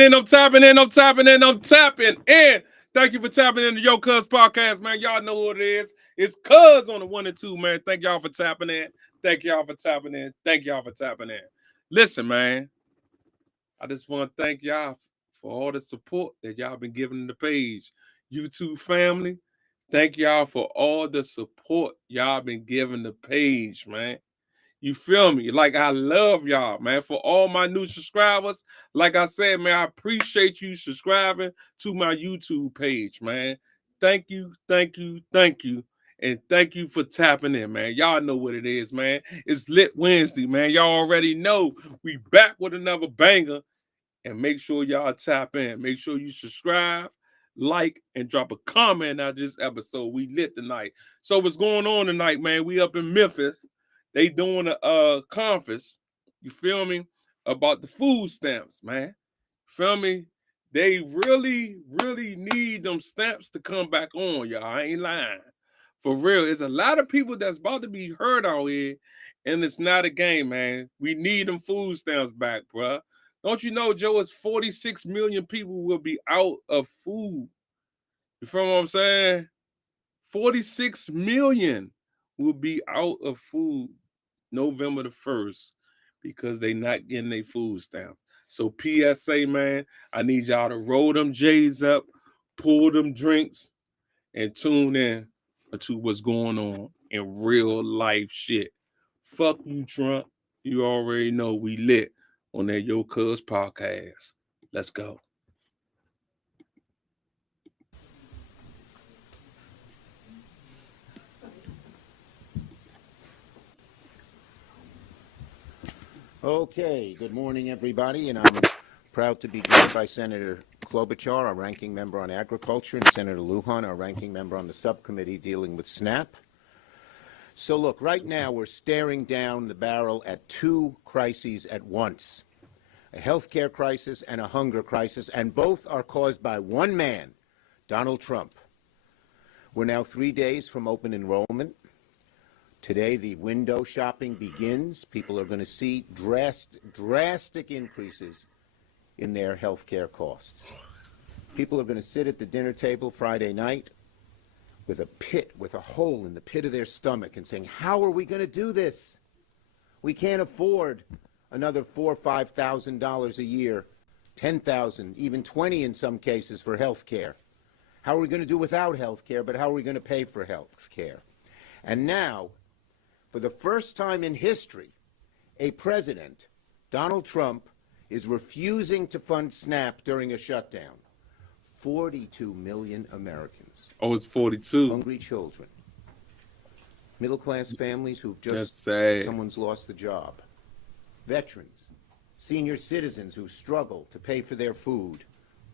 I'm tapping in, I'm tapping in, I'm tapping in. Thank you for tapping into Yo Cuz Podcast, man. Y'all know who it is. It's Cuz on the 1 and 2, man. Thank y'all for tapping in. Thank y'all for tapping in. Thank y'all for tapping in. Listen, man, I just want to thank y'all for all the support that y'all been giving the page. YouTube family, thank y'all for all the support y'all been giving the page, man. You feel me? Like, I love y'all, man. For all my new subscribers, like I said, man, I appreciate you subscribing to my YouTube page, man. Thank you, thank you, thank you. And thank you for tapping in, man. Y'all know what it is, man. It's Lit Wednesday, man. Y'all already know we back with another banger. And make sure y'all tap in. Make sure you subscribe, like, and drop a comment on this episode. We lit tonight. So what's going on tonight, man? We up in Memphis. They doing a conference, you feel me, about the food stamps, man. Feel me? They really, really need them stamps to come back on, y'all. I ain't lying. For real. There's a lot of people that's about to be hurt out here, and it's not a game, man. We need them food stamps back, bruh. Don't you know, Joe, it's 46 million people will be out of food. You feel what I'm saying? 46 million will be out of food November the 1st because they not getting their food stamp. So PSA, man, I need y'all to roll them J's up, pull them drinks, and tune in to what's going on in real life shit. Fuck you, Trump. You already know we lit on that Yo Cuz podcast. Let's go. Okay, good morning, everybody, and I'm proud to be joined by Senator Klobuchar, our ranking member on agriculture, and Senator Lujan, our ranking member on the subcommittee dealing with SNAP. So look, right now we're staring down the barrel at two crises at once, a healthcare crisis and a hunger crisis, and both are caused by one man, Donald Trump. We're now 3 days from open enrollment. Today, the window shopping begins. People are going to see drastic increases in their health care costs. People are going to sit at the dinner table Friday night with a hole in the pit of their stomach and saying, how are we going to do this? We can't afford another $4,000 or $5,000 a year, $10,000, even $20,000 in some cases for health care. How are we going to do without health care, but how are we going to pay for health care? And now, for the first time in history, a president, Donald Trump, is refusing to fund SNAP during a shutdown. 42 million Americans. Oh, it's 42. Hungry children. Middle-class families who've someone's lost the job. Veterans. Senior citizens who struggle to pay for their food.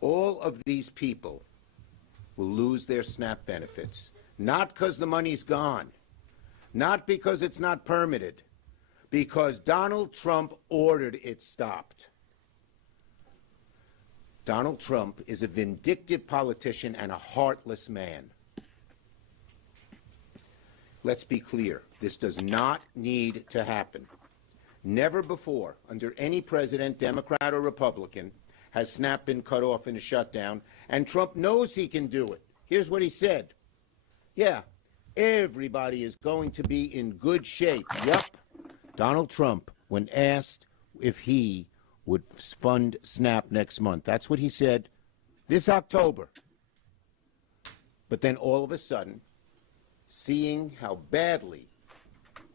All of these people will lose their SNAP benefits. Not because the money's gone. Not because it's not permitted, because Donald Trump ordered it stopped. Donald Trump is a vindictive politician and a heartless man. Let's be clear, this does not need to happen. Never before, under any president, Democrat or Republican, has SNAP been cut off in a shutdown, and Trump knows he can do it. Here's what he said. Yeah. Everybody is going to be in good shape. Yep. Donald Trump, when asked if he would fund SNAP next month, that's what he said this October. But then all of a sudden, seeing how badly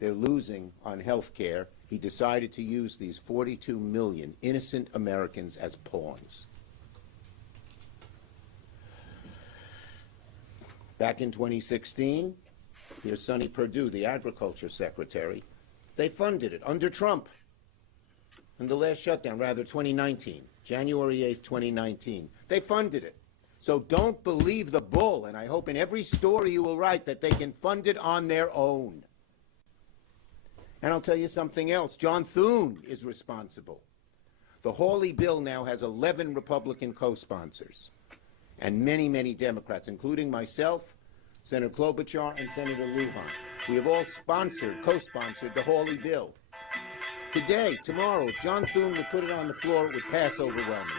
they're losing on health care, he decided to use these 42 million innocent Americans as pawns. Back in 2016, here's Sonny Perdue, the agriculture secretary. They funded it under Trump. In the last shutdown, rather 2019, January 8th, 2019. They funded it. So don't believe the bull, and I hope in every story you will write that they can fund it on their own. And I'll tell you something else. John Thune is responsible. The Hawley bill now has 11 Republican co-sponsors and many, many Democrats, including myself, Senator Klobuchar, and Senator Lujan. We have all co-sponsored the Hawley bill. Today, tomorrow, if John Thune would put it on the floor, it would pass overwhelmingly.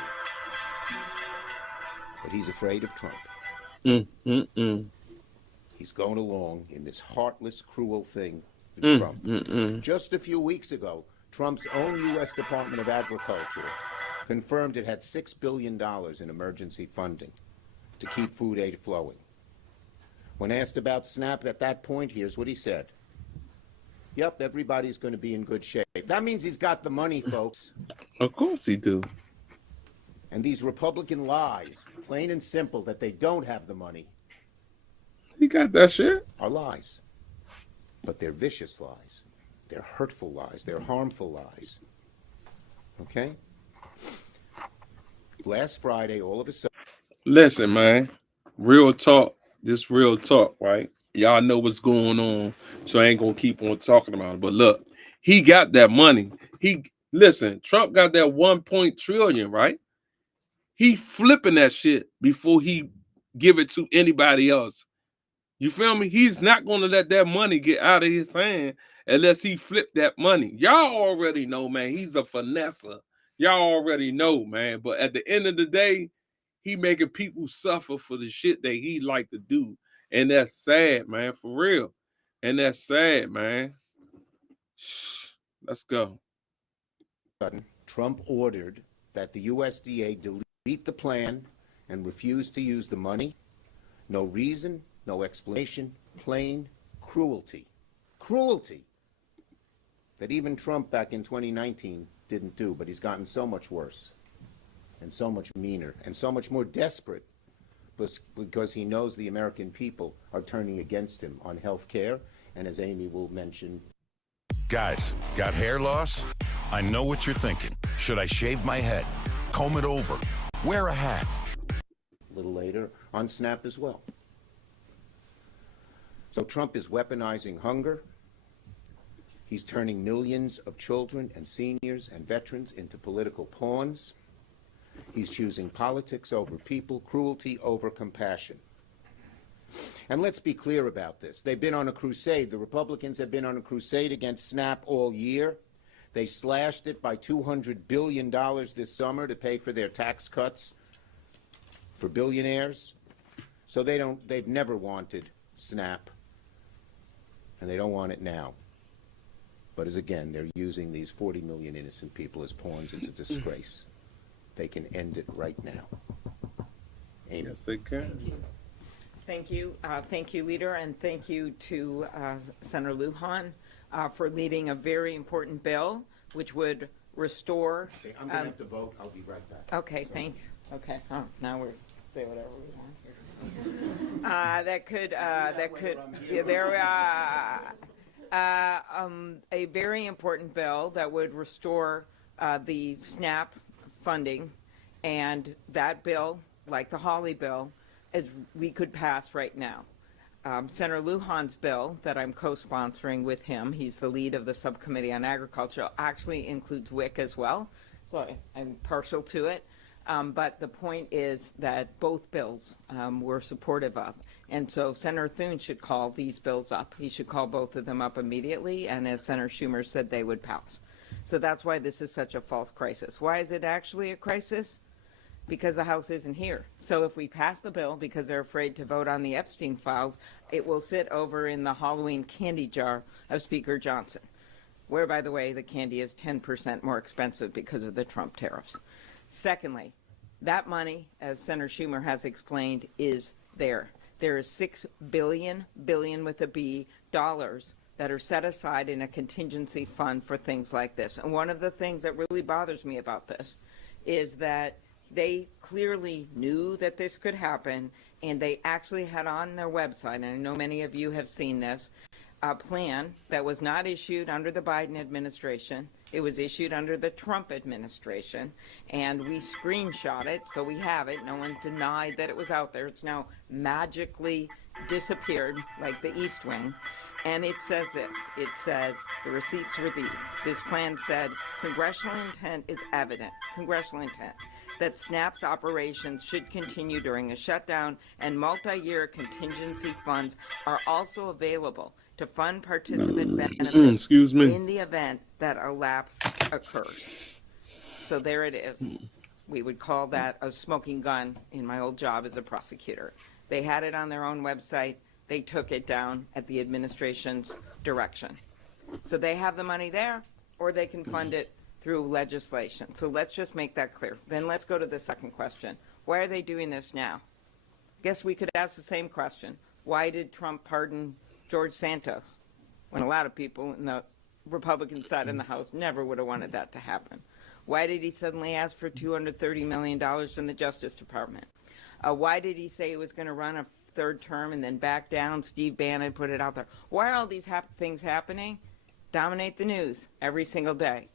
but he's afraid of Trump. He's going along in this heartless, cruel thing with Trump. Just a few weeks ago, Trump's own U.S. Department of Agriculture confirmed it had $6 billion in emergency funding to keep food aid flowing. When asked about SNAP at that point, here's what he said. Yep, everybody's going to be in good shape. That means he's got the money, folks. Of course he do. And these Republican lies, plain and simple, that they don't have the money, He got that shit. are lies. But they're vicious lies. They're hurtful lies. They're harmful lies. Okay? Last Friday, all of a sudden, Listen, man. Real talk. This real talk, right? Y'all know what's going on, so I ain't gonna keep on talking about it. But look, he got that money. Listen, Trump got that 1 trillion, right? He flipping that shit before he give it to anybody else. You feel me? He's not gonna let that money get out of his hand unless he flip that money. Y'all already know, man. He's a finesser. Y'all already know, man. But at the end of the day, he making people suffer for the shit that he like to do. And that's sad, man, for real. And that's sad, man. Let's go. Trump ordered that the USDA delete the plan and refuse to use the money. No reason, no explanation, plain cruelty. Cruelty that even Trump back in 2019 didn't do, but he's gotten so much worse and so much meaner and so much more desperate because he knows the American people are turning against him on health care, and as Amy will mention. Guys, got hair loss? I know what you're thinking. Should I shave my head? Comb it over? Wear a hat? A little later on SNAP as well. So Trump is weaponizing hunger. He's turning millions of children and seniors and veterans into political pawns. He's choosing politics over people, cruelty over compassion. And let's be clear about this. They've been on a crusade. The Republicans have been on a crusade against SNAP all year. They slashed it by $200 billion this summer to pay for their tax cuts for billionaires. So they've never wanted SNAP, and they don't want it now. But as again, they're using these 40 million innocent people as pawns. It's a disgrace. They can end it right now. Amy. Yes, they can. Thank you. Thank you, Leader, and thank you to Senator Lujan for leading a very important bill which would restore. Okay, I'm going to have to vote. I'll be right back. Okay, So. thanks. Okay, now we're say whatever we want here. That could yeah, there a very important bill that would restore the SNAP funding, and that bill, like the Hawley bill, as we could pass right now. Senator Lujan's bill that I'm co-sponsoring with him, he's the lead of the subcommittee on agriculture, actually includes WIC as well, so I'm partial to it. But the point is that both bills we're supportive of. And so Senator Thune should call these bills up. He should call both of them up immediately, and as Senator Schumer said, they would pass. So that's why this is such a false crisis. Why is it actually a crisis? Because the House isn't here. So if we pass the bill because they're afraid to vote on the Epstein files, it will sit over in the Halloween candy jar of Speaker Johnson, where, by the way, the candy is 10% more expensive because of the Trump tariffs. Secondly, that money, as Senator Schumer has explained, is there. There is $6 billion with a B, dollars that are set aside in a contingency fund for things like this. And one of the things that really bothers me about this is that they clearly knew that this could happen, and they actually had on their website, and I know many of you have seen this, a plan that was not issued under the Biden administration. It was issued under the Trump administration, and we screenshot it, so we have it. No one denied that it was out there. It's now magically disappeared like the East Wing. And it says this. It says, the receipts were these. This plan said, congressional intent is evident. Congressional intent that SNAP's operations should continue during a shutdown, and multi-year contingency funds are also available to fund participant benefits in the event that a lapse occurs. So there it is. We would call that a smoking gun in my old job as a prosecutor. They had it on their own website. They took it down at the administration's direction. So they have the money there, or they can fund it through legislation. So let's just make that clear. Then let's go to the second question. Why are they doing this now? Guess we could ask the same question. Why did Trump pardon George Santos when a lot of people in the Republican side in the House never would have wanted that to happen? Why did he suddenly ask for $230 million from the Justice Department? Why did he say he was going to run a third term and then back down? Steve Bannon put it out there. Why are all these things happening? Dominate the news every single day.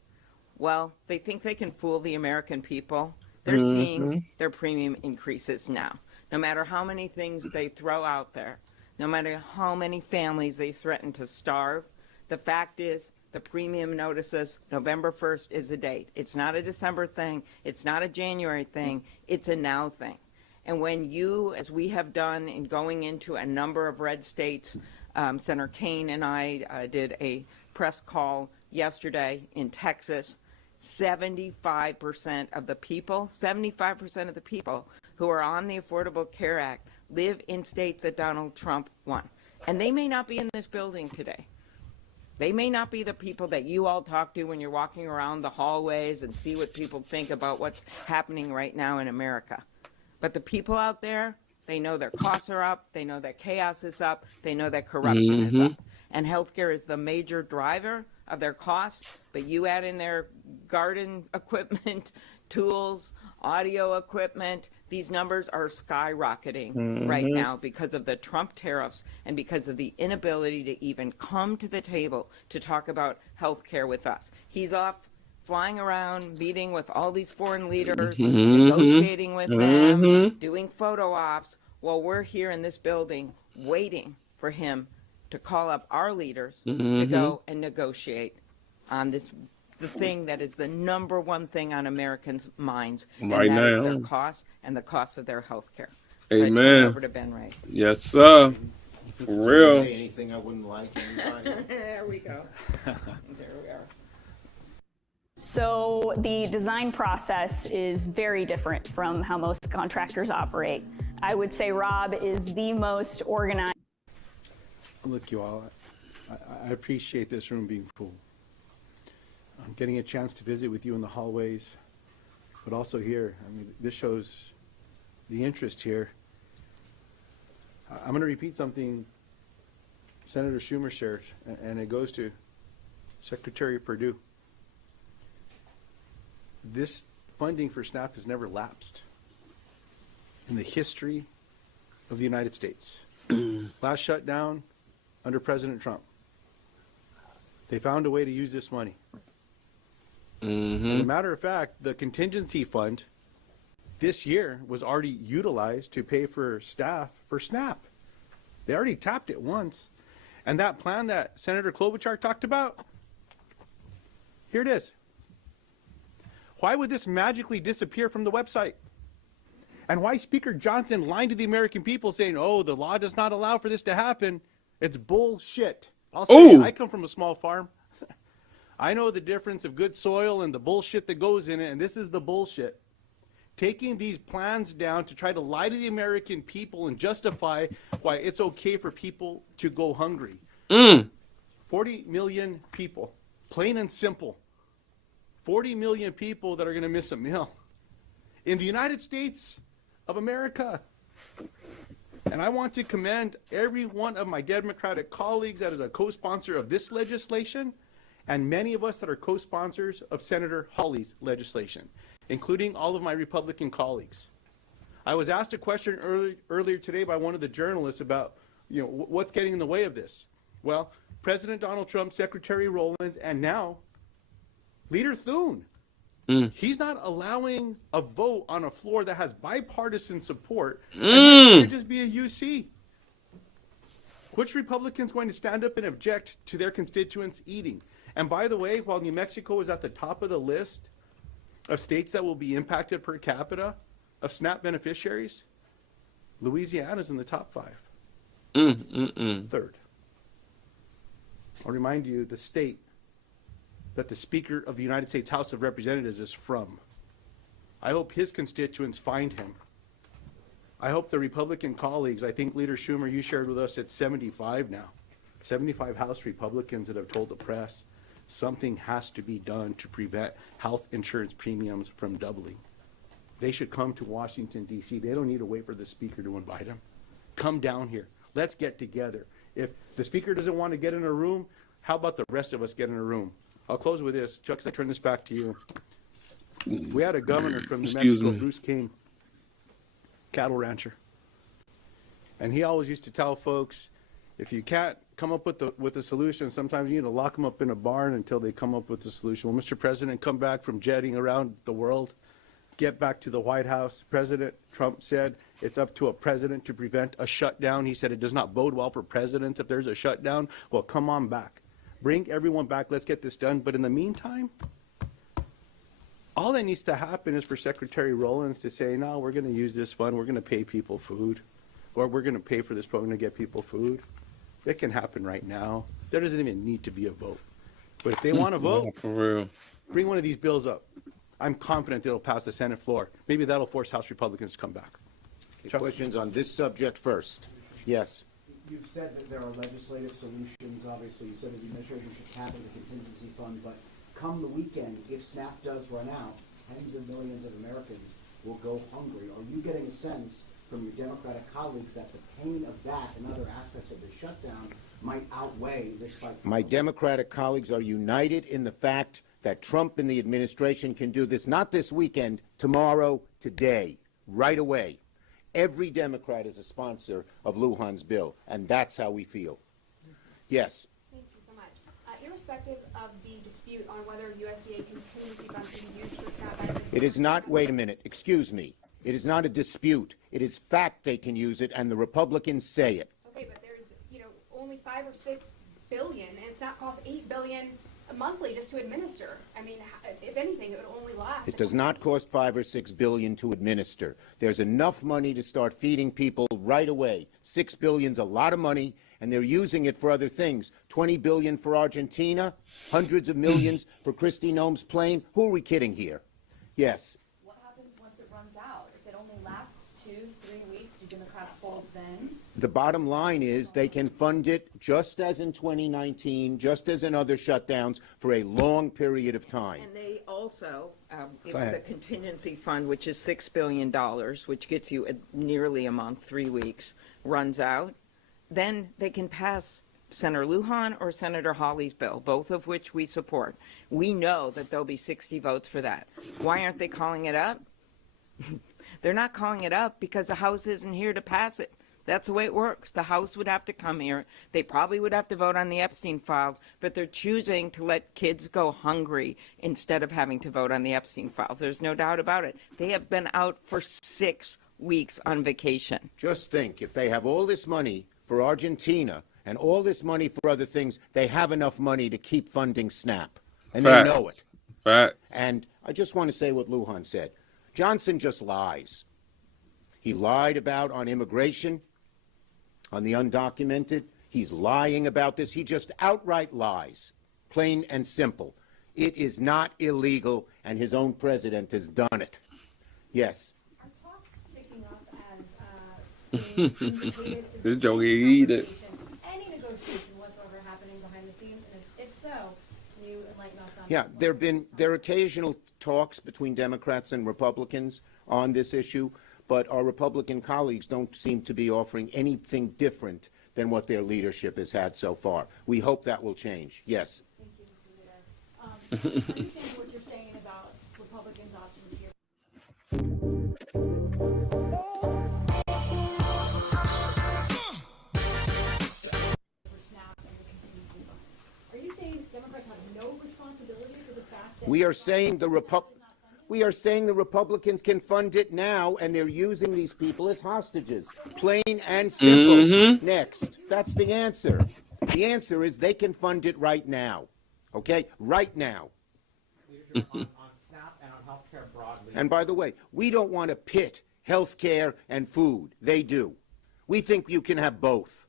Well, they think they can fool the American people. They're seeing their premium increases now. No matter how many things they throw out there, no matter how many families they threaten to starve, the fact is the premium notices November 1st is a date. It's not a December thing. It's not a January thing. It's a now thing. And when you, as we have done in going into a number of red states, Senator Kaine and I did a press call yesterday in Texas, 75% of the people, 75% of the people who are on the Affordable Care Act live in states that Donald Trump won. And they may not be in this building today. They may not be the people that you all talk to when you're walking around the hallways and see what people think about what's happening right now in America. But the people out there, they know their costs are up, they know that chaos is up, they know that corruption is up. And healthcare is the major driver of their costs, but you add in their garden equipment, tools, audio equipment, these numbers are skyrocketing right now because of the Trump tariffs and because of the inability to even come to the table to talk about healthcare with us. He's off flying around, meeting with all these foreign leaders, negotiating with them, doing photo ops, while we're here in this building waiting for him to call up our leaders to go and negotiate on this, the thing that is the number one thing on Americans' minds, and Right that is now. their costs and the cost of their health care. So I turn it Amen. over to Ben Ray. Yes, sir. For Did you real. say anything I wouldn't like, anybody? There we go. There we are. So the design process is very different from how most contractors operate. I would say Rob is the most organized. Look, you all, I appreciate this room being full. I'm getting a chance to visit with you in the hallways, but also here. I mean, this shows the interest here. I'm going to repeat something Senator Schumer shared, and it goes to Secretary Perdue. This funding for SNAP has never lapsed in the history of the United States. Last shutdown under President Trump. They found a way to use this money. As a matter of fact, the contingency fund this year was already utilized to pay for staff for SNAP. They already tapped it once. And that plan that Senator Klobuchar talked about, here it is. Why would this magically disappear from the website? And why Speaker Johnson lying to the American people saying, oh, the law does not allow for this to happen? It's bullshit. I'll say it. I come from a small farm. I know the difference of good soil and the bullshit that goes in it, and this is the bullshit. Taking these plans down to try to lie to the American people and justify why it's okay for people to go hungry. 40 million people, plain and simple. 40 million people that are going to miss a meal in the United States of America. And I want to commend every one of my Democratic colleagues that is a co-sponsor of this legislation, and many of us that are co-sponsors of Senator Hawley's legislation, including all of my Republican colleagues. I was asked a question earlier today by one of the journalists about, what's getting in the way of this? Well, President Donald Trump, Secretary Rowlands, and now Leader Thune. He's not allowing a vote on a floor that has bipartisan support. And that could just be a UC. Which Republican's going to stand up and object to their constituents eating? And by the way, while New Mexico is at the top of the list of states that will be impacted per capita of SNAP beneficiaries, Louisiana's in the top 5. Third. I'll remind you the state that the Speaker of the United States House of Representatives is from. I hope his constituents find him. I hope the Republican colleagues, I think Leader Schumer, you shared with us, it's 75 now. 75 House Republicans that have told the press something has to be done to prevent health insurance premiums from doubling. They should come to Washington, D.C. They don't need to wait for the speaker to invite them. Come down here. Let's get together. If the speaker doesn't want to get in a room, how about the rest of us get in a room? I'll close with this. Chuck, I turn this back to you. We had a governor from New Mexico, Bruce King, cattle rancher. And he always used to tell folks, if you can't come up with a solution, sometimes you need to lock them up in a barn until they come up with the solution. Well, Mr. President, come back from jetting around the world, get back to the White House. President Trump said it's up to a president to prevent a shutdown. He said it does not bode well for presidents if there's a shutdown. Well, come on back. Bring everyone back. Let's get this done. But in the meantime, all that needs to happen is for Secretary Rollins to say, no, we're going to use this fund. We're going to pay people food. Or we're going to pay for this program to get people food. It can happen right now. There doesn't even need to be a vote. But if they want to vote, For real. bring one of these bills up. I'm confident it'll pass the Senate floor. Maybe that'll force House Republicans to come back. Okay, questions on this subject first? Yes. You've said that there are legislative solutions, obviously. You said that the administration should tap into the contingency fund, but come the weekend, if SNAP does run out, tens of millions of Americans will go hungry. Are you getting a sense from your Democratic colleagues that the pain of that and other aspects of the shutdown might outweigh this fight? My Democratic colleagues are united in the fact that Trump and the administration can do this, not this weekend, tomorrow, today, right away. Every Democrat is a sponsor of Lujan's bill, and that's how we feel. Yes. Thank you so much. Irrespective of the dispute on whether USDA contingency funds can be used for SNAP benefits. It is not, wait a minute, excuse me. It is not a dispute. It is fact they can use it, and the Republicans say it. Okay, but there's, only 5 or 6 billion, and it's not cost $8 billion monthly just to administer. I mean, if anything, it would only last. It does not cost $5 or $6 billion to administer. There's enough money to start feeding people right away. $6 billion's a lot of money, and they're using it for other things. $20 billion for Argentina, hundreds of millions for Kristi Noem's plane. Who are we kidding here? Yes. What happens once it runs out? If it only lasts 2-3 weeks, do Democrats fold then? The bottom line is they can fund it just as in 2019, just as in other shutdowns, for a long period of time. And they also, if Go the ahead. contingency fund, which is $6 billion, which gets you nearly a month, 3 weeks, runs out, then they can pass Senator Lujan or Senator Hawley's bill, both of which we support. We know that there'll be 60 votes for that. Why aren't they calling it up? They're not calling it up because the House isn't here to pass it. That's the way it works. The House would have to come here. They probably would have to vote on the Epstein files, but they're choosing to let kids go hungry instead of having to vote on the Epstein files. There's no doubt about it. They have been out for 6 weeks on vacation. Just think, if they have all this money for Argentina and all this money for other things, they have enough money to keep funding SNAP. And Facts. they know it. Facts. And I just want to say what Lujan said. Johnson just lies. He lied about on immigration, on the undocumented. He's lying about this. He just outright lies, plain and simple. It is not illegal, and his own president has done it. Yes. Are talks ticking up as being indicated? Is This there joke, any he eat it. conversation, any negotiation whatsoever happening behind the scenes? And if so, can you enlighten us on Yeah, what there are occasional talks between Democrats and Republicans on this issue, but our Republican colleagues don't seem to be offering anything different than what their leadership has had so far. We hope that will change. Yes. Thank you, Mr. Leader. I understand what you're saying about Republicans' options here. For SNAP and the contingency funds. Are you saying Democrats have no responsibility for the fact that We are saying the Republicans can fund it now, and they're using these people as hostages. Plain and simple. Next. That's the answer. The answer is they can fund it right now. Okay? Right now. Leadership on SNAP and on healthcare broadly. And by the way, we don't want to pit health care and food. They do. We think you can have both.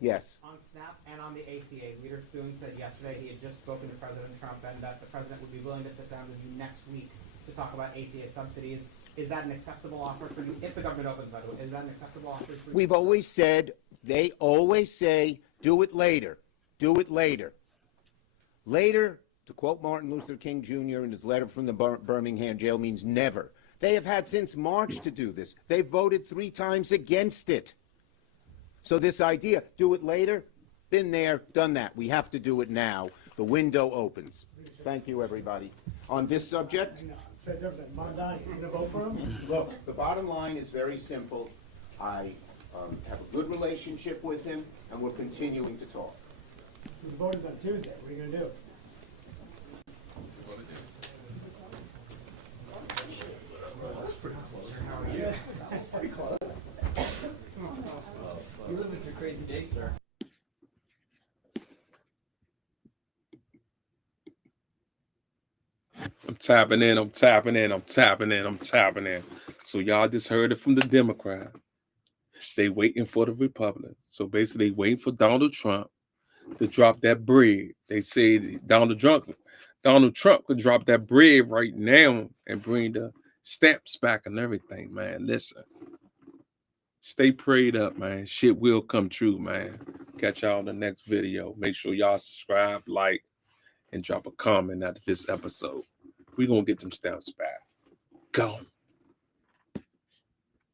Yes. On SNAP and on the ACA, Leader Thune said yesterday he had just spoken to President Trump and that the president would be willing to sit down with you next week to talk about ACA subsidies. Is that an acceptable offer for you? If the government opens, by the way, is that an acceptable offer for you? We've always said, they always say, do it later. Do it later. Later, to quote Martin Luther King Jr. in his letter from the Birmingham jail, means never. They have had since March to do this. They voted 3 times against it. So this idea, do it later, been there, done that. We have to do it now. The window opens. Thank you, everybody. On this subject, look, the bottom line is very simple. I have a good relationship with him, and we're continuing to talk. The vote is on Tuesday. What are you going to do? That's pretty close. You're living through crazy days, sir. I'm tapping in, I'm tapping in, I'm tapping in, I'm tapping in. So y'all just heard it from the Democrat. They waiting for the Republicans. So basically they waiting for Donald Trump to drop that bread. They say Donald Trump could drop that bread right now and bring the stamps back and everything, man. Listen. Stay prayed up, man. Shit will come true, man. Catch y'all in the next video. Make sure y'all subscribe, like, and drop a comment after this episode. We're going to get them stamps back. Go.